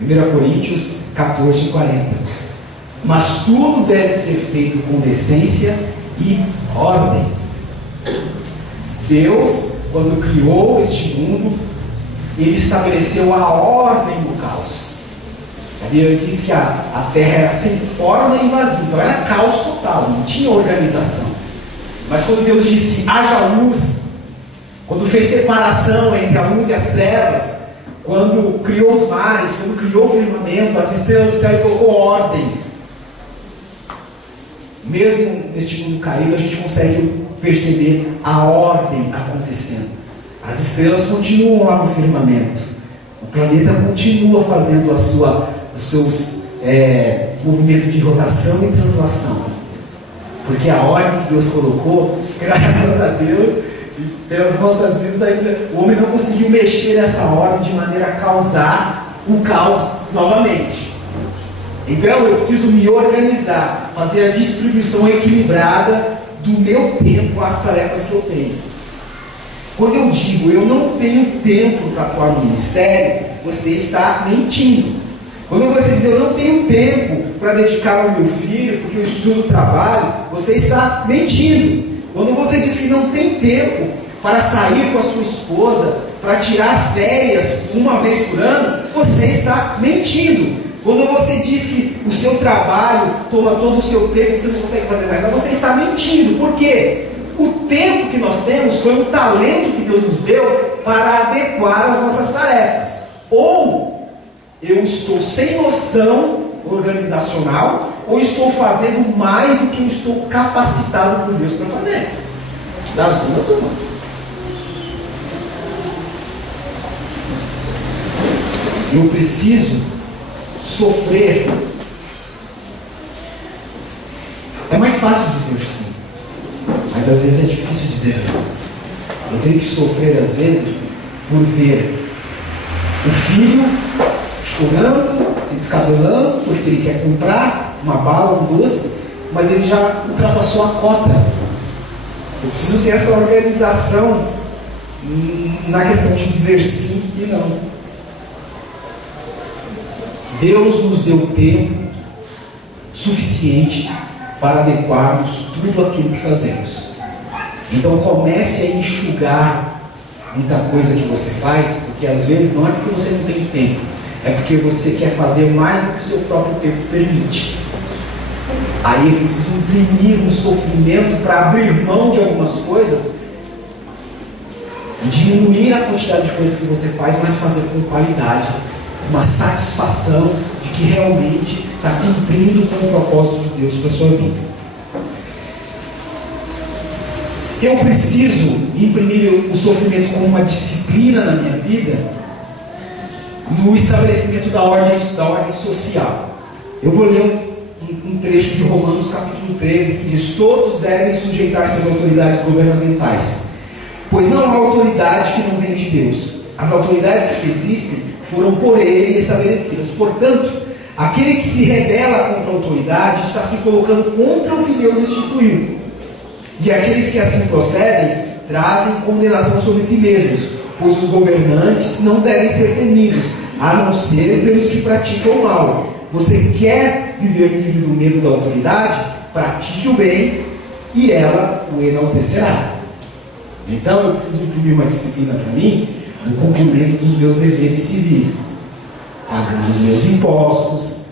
1 Coríntios 14:40. Mas tudo deve ser feito com decência e ordem. Deus, quando criou este mundo, Ele estabeleceu a ordem do caos. A Bíblia diz que a terra era sem forma e vazia, então era caos total, não tinha organização. Mas quando Deus disse, haja luz, quando fez separação entre a luz e as trevas, quando criou os mares, quando criou o firmamento, as estrelas do céu, Ele colocou ordem. Mesmo neste mundo caído, a gente consegue perceber a ordem acontecendo. As estrelas continuam lá no firmamento. O planeta continua fazendo os seus movimentos de rotação e translação. Porque a ordem que Deus colocou, graças a Deus, e pelas nossas vidas ainda, o homem não conseguiu mexer nessa ordem de maneira a causar o caos novamente. Então eu preciso me organizar, fazer a distribuição equilibrada do meu tempo às tarefas que eu tenho. Quando eu digo eu não tenho tempo para atuar no ministério, você está mentindo. Quando você diz eu não tenho tempo para dedicar ao meu filho, porque eu estudo, trabalho, você está mentindo. Quando você diz que não tem tempo para sair com a sua esposa, para tirar férias uma vez por ano, você está mentindo. Quando você diz que o seu trabalho toma todo o seu tempo, você não consegue fazer mais nada, você está mentindo. Por quê? O tempo que nós temos foi um talento que Deus nos deu para adequar as nossas tarefas. Ou eu estou sem noção organizacional, ou estou fazendo mais do que eu estou capacitado por Deus para fazer. Das duas, uma. Eu preciso sofrer. É mais fácil dizer sim, mas às vezes é difícil dizer não. Eu tenho que sofrer às vezes por ver o filho chorando, se descabelando porque ele quer comprar uma bala, um doce, mas ele já ultrapassou a cota. Eu preciso ter essa organização na questão de dizer sim e não. Deus nos deu tempo suficiente para adequarmos tudo aquilo que fazemos. Então comece a enxugar muita coisa que você faz, porque às vezes não é porque você não tem tempo, é porque você quer fazer mais do que o seu próprio tempo permite. Aí é preciso imprimir um sofrimento para abrir mão de algumas coisas e diminuir a quantidade de coisas que você faz, mas fazer com qualidade, uma satisfação de que realmente está cumprindo com o propósito de Deus para a sua vida. Eu preciso imprimir o sofrimento como uma disciplina na minha vida no estabelecimento da ordem social. Eu vou ler um trecho de Romanos capítulo 13 que diz: todos devem sujeitar-se às autoridades governamentais, pois não há autoridade que não venha de Deus. As autoridades que existem foram por Ele estabelecidas. Portanto, aquele que se rebela contra a autoridade está se colocando contra o que Deus instituiu. E aqueles que assim procedem trazem condenação sobre si mesmos, pois os governantes não devem ser temidos, a não ser pelos que praticam o mal. Você quer viver livre do medo da autoridade? Pratique o bem e ela o enaltecerá. Então eu preciso imprimir uma disciplina para mim no cumprimento dos meus deveres civis, pagando os meus impostos,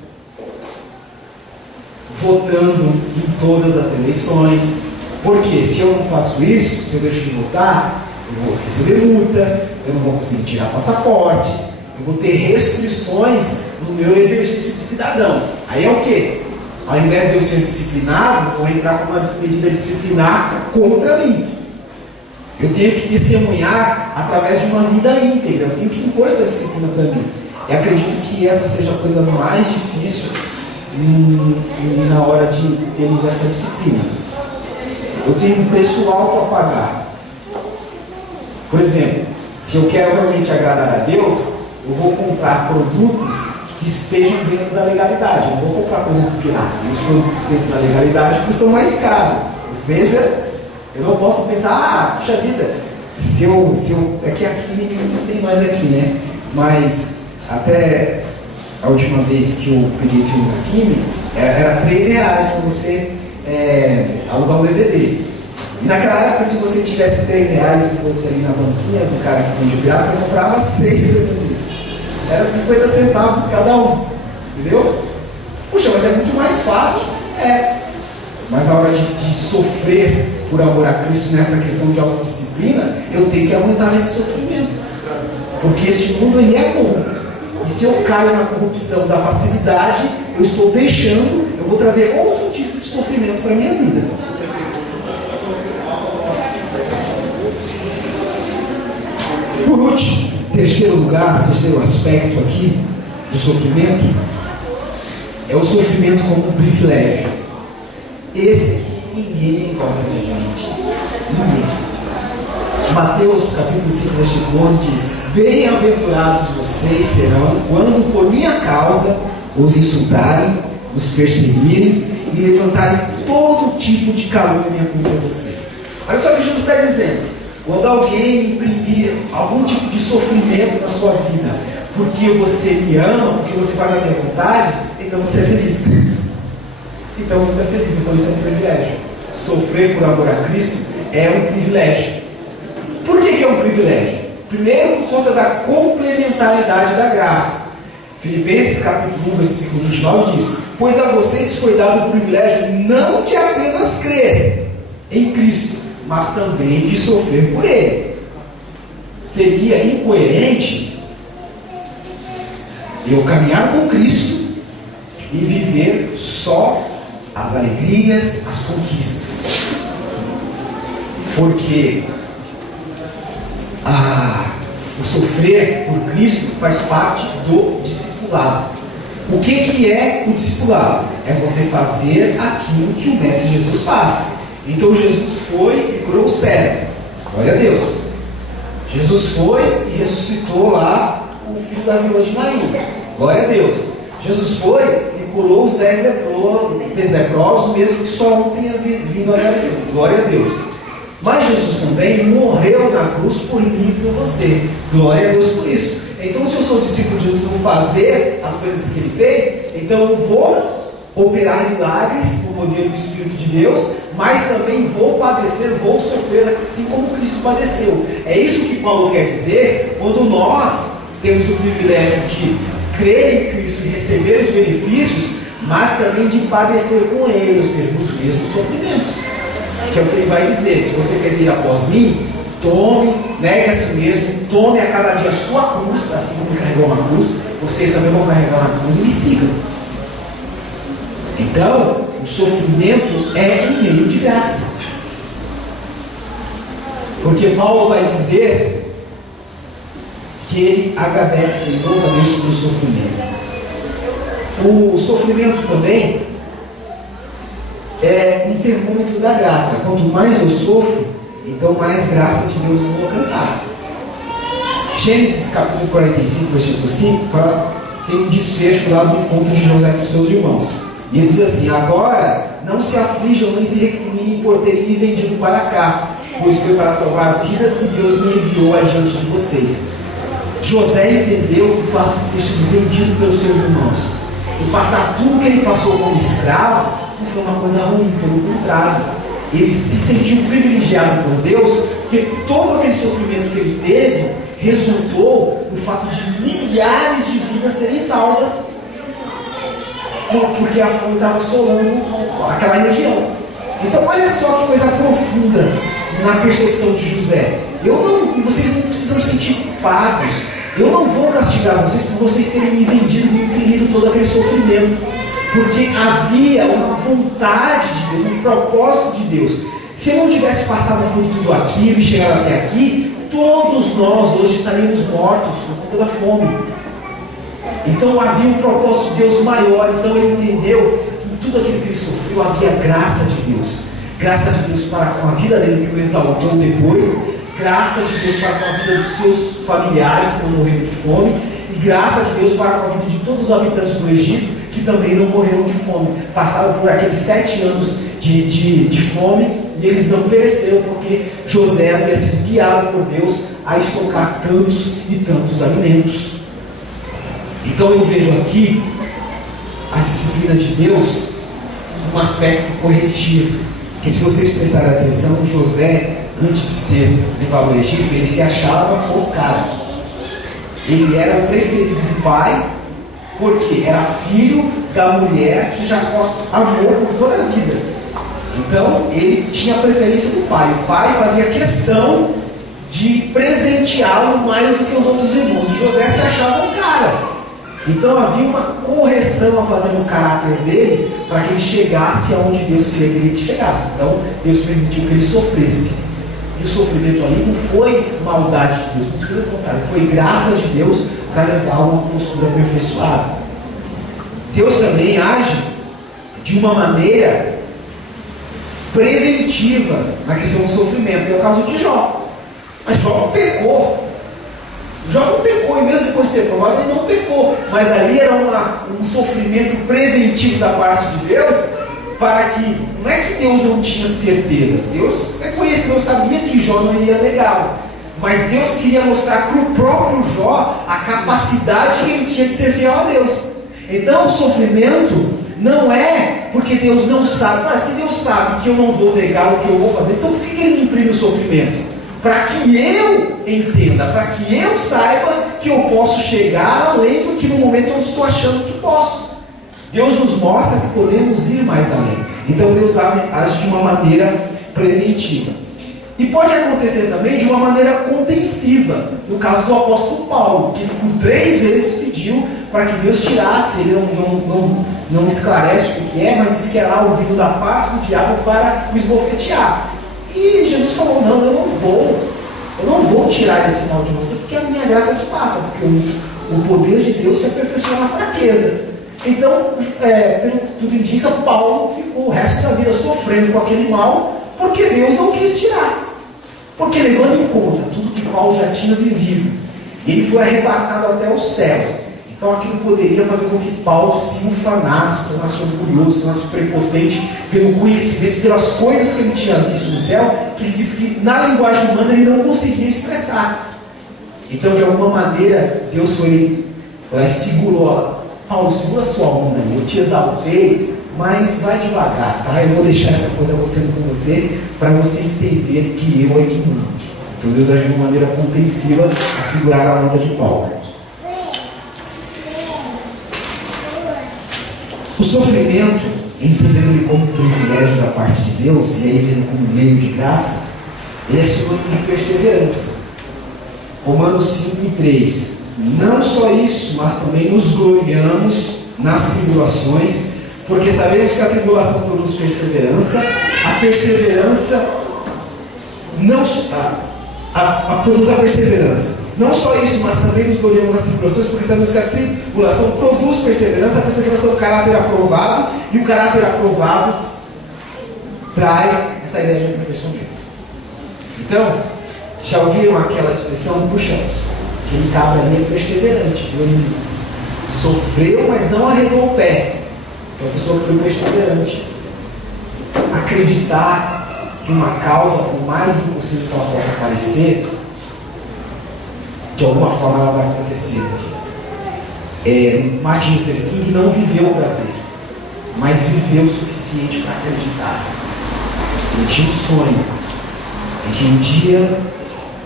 votando em todas as eleições. Porque se eu não faço isso, se eu deixo de votar, eu vou receber multa, eu não vou conseguir tirar passaporte, eu vou ter restrições no meu exercício de cidadão. Aí é o quê? Ao invés de eu ser disciplinado, vou entrar com uma medida disciplinar contra mim. Eu tenho que testemunhar através de uma vida íntegra, eu tenho que impor essa disciplina para mim. Eu acredito que essa seja a coisa mais difícil na hora de termos essa disciplina. Eu tenho um pessoal para pagar. Por exemplo, se eu quero realmente agradar a Deus, eu vou comprar produtos que estejam dentro da legalidade. Eu não vou comprar produto pirata. Os produtos dentro da legalidade custam mais caro. Ou seja, eu não posso pensar, puxa vida, é que aqui não tem mais aqui, né? Mas até a última vez que eu peguei filme da Kimi, era R$3 para você alugar um DVD. E naquela época, se você tivesse R$3 e fosse ali na banquinha do cara que vende pirata, você comprava 6 DVDs. Era 50 centavos cada um. Entendeu? Puxa, mas é muito mais fácil. Mas na hora de sofrer por amor a Cristo nessa questão de autodisciplina, eu tenho que aumentar esse sofrimento. Porque este mundo ele é corrupto. E se eu caio na corrupção da facilidade, eu estou deixando, eu vou trazer outro tipo de sofrimento para a minha vida. Por último, terceiro aspecto aqui do sofrimento é o sofrimento como um privilégio. Esse aqui ninguém gosta de gente. Ninguém. Mateus capítulo 5, versículo 11 diz: bem-aventurados vocês serão quando por minha causa os insultarem, os perseguirem e levantarem todo tipo de calúnia contra vocês. Olha só o que Jesus está dizendo. Quando alguém imprimir algum tipo de sofrimento na sua vida, porque você me ama, porque você faz a minha vontade, então você é feliz. Então você é feliz, então isso é um privilégio. Sofrer por amor a Cristo é um privilégio. Por que é um privilégio? Primeiro, por conta da complementaridade da graça. Filipenses capítulo 1, versículo 29 diz: pois a vocês foi dado o privilégio não de apenas crer em Cristo, mas também de sofrer por Ele. Seria incoerente eu caminhar com Cristo e viver só as alegrias, as conquistas. Porque o sofrer por Cristo faz parte do discipulado. O que é o discipulado? É você fazer aquilo que o Mestre Jesus faz. Então Jesus foi e curou o cego. Glória a Deus. Jesus foi e ressuscitou lá o filho da viúva de Naim. Glória a Deus. Jesus foi e curou os 10 leprosos, mesmo que só um tenha vindo a falecer. Glória a Deus. Mas Jesus também morreu na cruz por mim e por você. Glória a Deus por isso. Então, se eu sou discípulo de Jesus, eu vou fazer as coisas que Ele fez, então eu vou operar milagres no poder do Espírito de Deus, mas também vou padecer, vou sofrer assim como Cristo padeceu. É isso que Paulo quer dizer quando nós temos o privilégio de crer em Cristo e receber os benefícios, mas também de padecer com Ele, ou seja, nos mesmos sofrimentos. Que é o que ele vai dizer: se você quer vir após mim, tome, negue a si mesmo, tome a cada dia a sua cruz, assim como ele carregou uma cruz, vocês também vão carregar uma cruz e me sigam. Então, o sofrimento é em meio de graça. Porque Paulo vai dizer que ele agradece e louva a Deus pelo sofrimento. O sofrimento também é um termômetro da graça. Quanto mais eu sofro, então mais graça de Deus eu vou alcançar. Gênesis capítulo 45, versículo 5, tem um desfecho lá do encontro de José com seus irmãos. E ele diz assim: agora não se aflijam nem se recriminem por terem me vendido para cá, pois foi para salvar vidas que Deus me enviou adiante de vocês. José entendeu que o fato de ter sido vendido pelos seus irmãos e passar tudo que ele passou como escravo não foi uma coisa ruim, pelo contrário. Ele se sentiu privilegiado por Deus, porque todo aquele sofrimento que ele teve resultou no fato de milhares de vidas serem salvas, porque a fome estava assolando aquela região. Então olha só que coisa profunda na percepção de José. Vocês não precisam se sentir culpados. Eu não vou castigar vocês por vocês terem me vendido e me imprimido todo aquele sofrimento, porque havia uma vontade de Deus, um propósito de Deus. Se eu não tivesse passado por tudo aquilo e chegado até aqui, todos nós hoje estaríamos mortos por conta da fome. Então havia um propósito de Deus maior. Então ele entendeu que em tudo aquilo que ele sofreu havia graça de Deus. Graça de Deus para com a vida dele, que o exaltou depois. Graça de Deus para com a vida dos seus familiares que não morreram de fome. E graça de Deus para com a vida de todos os habitantes do Egito, que também não morreram de fome. Passaram por aqueles 7 anos de fome e eles não pereceram, porque José havia sido guiado por Deus a estocar tantos e tantos alimentos. Então eu vejo aqui a disciplina de Deus um aspecto corretivo. Que se vocês prestarem atenção, José, antes de ser levado ao Egito, ele se achava o cara. Ele era o preferido do pai, porque era filho da mulher que Jacó amou por toda a vida. Então ele tinha a preferência do pai. O pai fazia questão de presenteá-lo mais do que os outros irmãos. José se achava um cara. Então havia uma correção a fazer no caráter dele para que ele chegasse aonde Deus queria que ele chegasse. Então Deus permitiu que ele sofresse. E o sofrimento ali não foi maldade de Deus, muito pelo contrário, foi graça de Deus para levar a uma postura aperfeiçoada. Deus também age de uma maneira preventiva na questão do sofrimento, que é o caso de Jó. Mas Jó não pecou. Jó não pecou, e mesmo depois de ser provado, ele não pecou. Mas ali era um sofrimento preventivo da parte de Deus, para que, não é que Deus não tinha certeza, Deus é conhecido, sabia que Jó não iria negá-lo, mas Deus queria mostrar para o próprio Jó a capacidade que ele tinha de ser fiel a Deus. Então o sofrimento não é porque Deus não sabe. Mas se Deus sabe que eu não vou negar o que eu vou fazer, então por que ele me imprime o sofrimento? Para que eu entenda, para que eu saiba que eu posso chegar além do que no momento eu estou achando que posso. Deus nos mostra que podemos ir mais além. Então Deus age de uma maneira preventiva. E pode acontecer também de uma maneira contensiva. No caso do apóstolo Paulo, que por 3 vezes pediu para que Deus tirasse. Ele não esclarece o que é, mas diz que era ouvido da parte do diabo para o esbofetear. E Jesus falou: não, eu não vou tirar esse mal de você, porque a minha graça te passa, porque o poder de Deus se aperfeiçoa na fraqueza. Então, pelo que tudo indica, Paulo ficou o resto da vida sofrendo com aquele mal, porque Deus não quis tirar. Porque, levando em conta tudo que Paulo já tinha vivido, ele foi arrebatado até os céus. Então aquilo poderia fazer com que Paulo se ufanasse, tornasse orgulhoso, tornasse prepotente pelo conhecimento, pelas coisas que ele tinha visto no céu, que ele disse que na linguagem humana ele não conseguia expressar. Então, de alguma maneira, Deus foi lá e segurou: Paulo, segura sua onda, eu te exaltei, mas vai devagar, tá? Eu vou deixar essa coisa acontecendo com você, para você entender que eu é que mando. Então Deus agiu de maneira compreensiva a segurar a onda de Paulo. O sofrimento, entendendo-ele como privilégio da parte de Deus, e aí vendo como meio de graça, ele é sinônimo de perseverança. Romanos 5:3. Não só isso, mas também nos gloriamos nas tribulações, porque sabemos que a tribulação produz perseverança, a perseverança produz a perseverança. Não só isso, mas também nos gloriamos nas tribulações, porque sabemos que a tribulação produz perseverança, a perseverança é o caráter aprovado, e o caráter aprovado traz essa ideia de aperfeiçoamento. Então, já ouviram aquela expressão, puxa, aquele cabra ali é perseverante, ele sofreu, mas não arredou o pé. Então a pessoa que foi perseverante, acreditar que uma causa, por mais impossível que ela possa parecer, de alguma forma ela vai acontecer. Martin Luther King não viveu para ver, mas viveu o suficiente para acreditar. Ele tinha um sonho de que um dia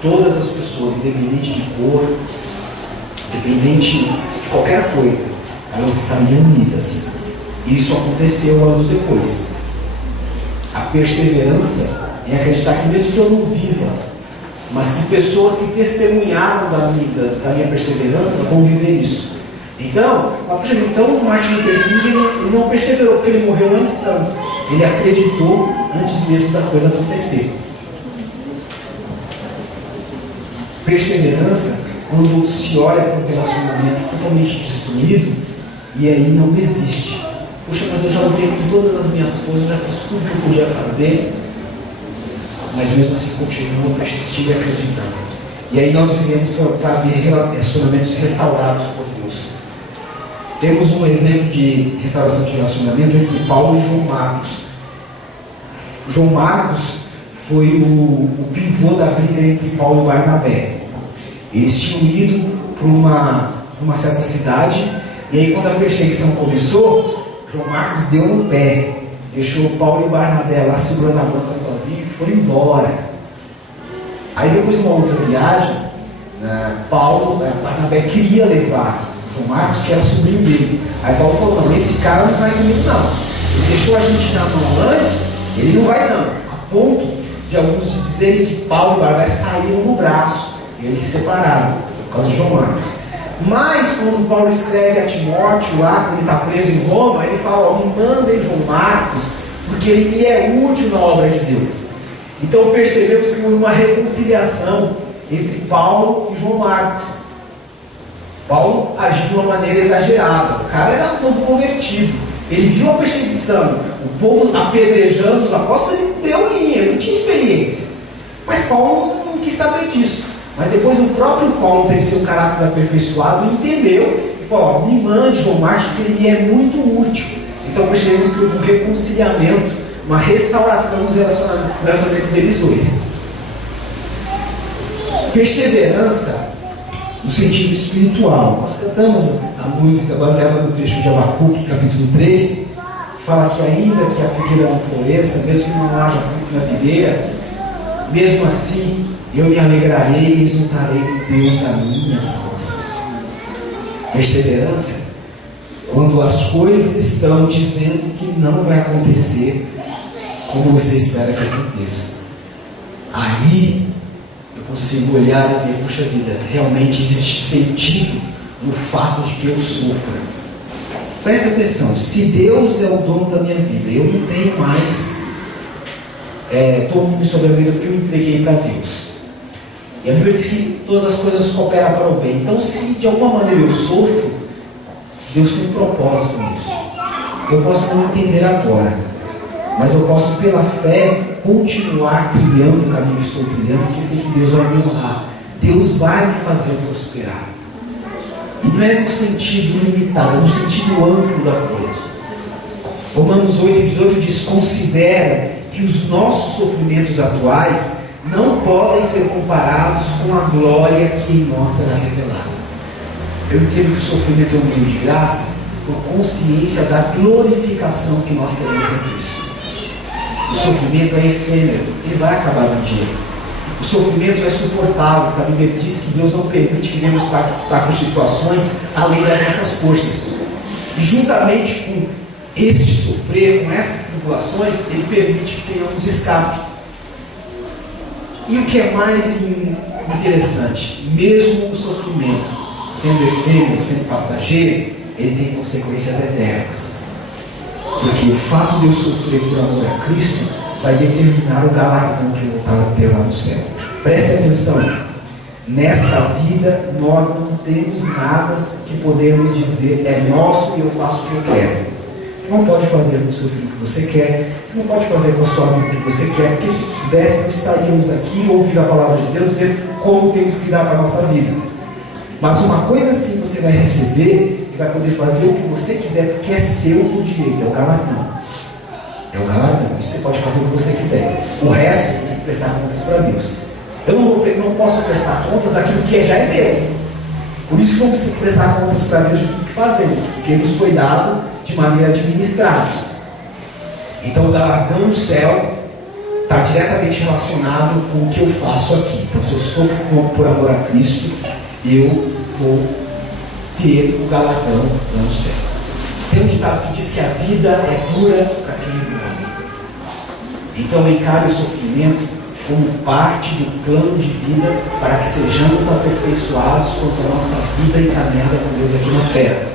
todas as pessoas, independente de cor, independente de qualquer coisa, elas estariam unidas. E isso aconteceu anos depois. A perseverança é acreditar que mesmo que eu não viva, mas que pessoas que testemunharam da minha perseverança vão viver isso. Então o Martin Luther King ele não perseverou porque ele morreu antes, não. Ele acreditou antes mesmo da coisa acontecer. Perseverança, quando se olha para um relacionamento totalmente destruído e aí não desiste. Puxa, mas eu já lutei com todas as minhas coisas, já fiz tudo que eu podia fazer, mas mesmo assim continua persistindo e acreditando. E aí nós vivemos para ver relacionamentos restaurados por Deus. Temos um exemplo de restauração de relacionamento entre Paulo e João Marcos. João Marcos foi o pivô da briga entre Paulo e Barnabé. Eles tinham ido para uma certa cidade, e aí quando a perseguição começou, João Marcos deu no pé, deixou Paulo e Barnabé lá segurando a banca sozinho e foi embora. Aí depois de uma outra viagem, Barnabé queria levar João Marcos, que era sobrinho dele. Aí Paulo falou, não, esse cara não vai comigo não. Ele deixou a gente na mão antes, ele não vai não. A ponto de alguns dizerem que Paulo e Barnabé saíram no braço. E eles se separaram por causa de João Marcos. Mas quando Paulo escreve a Timóteo lá, quando ele está preso em Roma, ele fala, me mandem João Marcos, porque ele me é útil na obra de Deus. Então percebemos que houve uma reconciliação entre Paulo e João Marcos. Paulo agiu de uma maneira exagerada. O cara era um povo convertido. Ele viu a perseguição, o povo apedrejando os apóstolos, ele deu linha, ele não tinha experiência. Mas Paulo não quis saber disso. Mas depois o próprio Paulo teve seu caráter aperfeiçoado e entendeu e falou, me mande João Marcos, porque ele me é muito útil. Então percebemos que houve um reconciliamento, uma restauração dos relacionamentos deles dois. Perseverança no sentido espiritual. Nós cantamos a música baseada no trecho de Abacuque, capítulo 3, que fala que ainda que a figueira não floresça, mesmo que não haja fruto na videira, mesmo assim eu me alegrarei e exultarei no Deus da minha salvação. Perseverança, quando as coisas estão dizendo que não vai acontecer como você espera que aconteça. Aí eu consigo olhar e ver, puxa vida, realmente existe sentido no fato de que eu sofra. Presta atenção, se Deus é o dono da minha vida, eu não tenho mais domínio sobre a vida porque eu entreguei para Deus. E a Bíblia diz que todas as coisas cooperam para o bem. Então, se de alguma maneira eu sofro, Deus tem um propósito nisso. Eu posso não entender agora, mas eu posso, pela fé, continuar trilhando o caminho que estou trilhando, porque sei que Deus vai me honrar. Deus vai me fazer prosperar. E não é no sentido limitado, é no sentido amplo da coisa. Romanos 8,18 diz, considera que os nossos sofrimentos atuais não podem ser comparados com a glória que em nós será revelada. Eu entendo que o sofrimento é um meio de graça, por consciência da glorificação que nós teremos em Cristo. O sofrimento é efêmero, ele vai acabar um dia. O sofrimento é suportável, porque a Bíblia diz que Deus não permite que venhamos passar por situações além das nossas forças. E juntamente com este sofrer, com essas tribulações, Ele permite que tenhamos escape. E o que é mais interessante, mesmo o sofrimento, sendo efêmero, sendo passageiro, ele tem consequências eternas. Porque o fato de eu sofrer por amor a Cristo vai determinar o galardão que eu vou ter lá no céu. Preste atenção, nesta vida nós não temos nada que podemos dizer é nosso e eu faço o que eu quero. Você não pode fazer com o seu filho o que você quer, você não pode fazer com a sua amiga o que você quer, porque se pudesse, não estaríamos aqui ouvindo a palavra de Deus dizer como temos que lidar com a nossa vida. Mas uma coisa assim você vai receber e vai poder fazer o que você quiser, porque é seu por direito, é o galardão. É o galardão, você pode fazer o que você quiser. O resto tem que prestar contas para Deus. Eu não posso prestar contas daquilo que já é meu. Por isso que eu preciso prestar contas para Deus de tudo que fazemos, porque nos foi dado de maneira administrada. Então o galardão no céu está diretamente relacionado com o que eu faço aqui. Então se eu sofro por amor a Cristo, eu vou ter o galardão lá no céu. Tem um ditado que diz que a vida é dura para quem morre. Então encare o sofrimento como parte do plano de vida para que sejamos aperfeiçoados quanto à nossa vida encaminhada com Deus aqui na terra.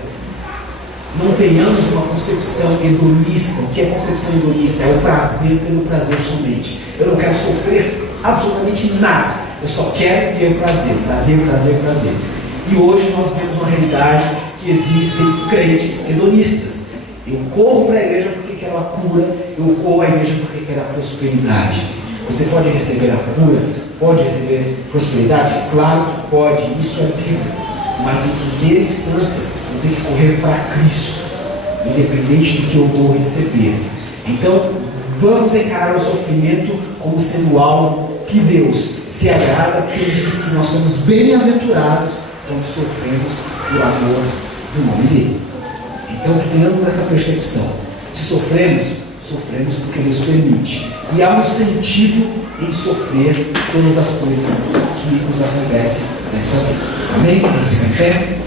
Não tenhamos uma concepção hedonista. O que é concepção hedonista? É o prazer pelo prazer somente. Eu não quero sofrer absolutamente nada. Eu só quero ter prazer, prazer, prazer, prazer. E hoje nós vemos uma realidade que existem crentes hedonistas. Eu corro para a igreja porque quero a cura, eu corro à igreja porque quero a prosperidade. Você pode receber a cura? Pode receber prosperidade? Claro que pode, isso é bíblico. Mas em primeira instância, eu tenho que correr para Cristo, independente do que eu vou receber. Então, vamos encarar o sofrimento como sendo algo que Deus se agrada, porque Ele diz que nós somos bem-aventurados quando sofremos por amor do nome dEle. Então, que tenhamos essa percepção. Se sofremos, sofremos porque Deus permite. E há um sentido em sofrer todas as coisas que nos acontecem nessa vida. Amém? Vamos ficar em pé?